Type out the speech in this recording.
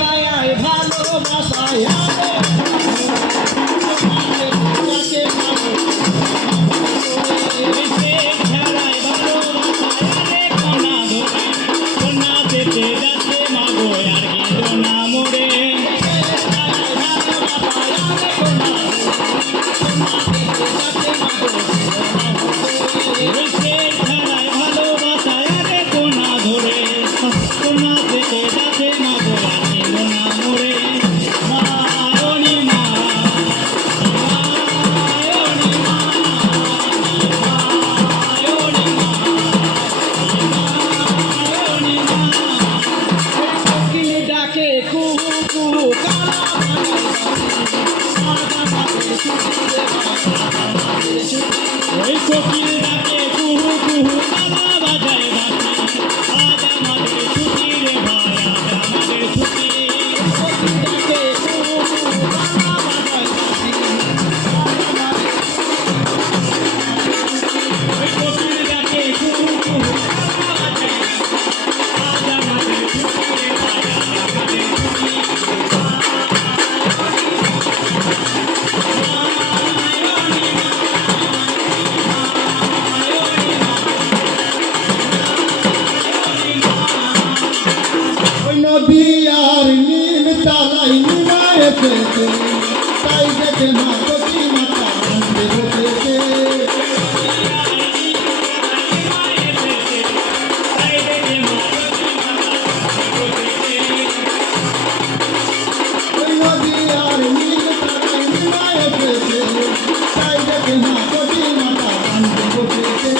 ছায়ায় ভালোবাসায় নদিয়ার নীল তালাই নিমায় পেতে তাই দেখে মা কচি মাতা কান্দে বসেছে ওই নদিয়ার নীল তালাই নিমায় পেতে তাই দেখে মা কচি মাতা কান্দে বসেছে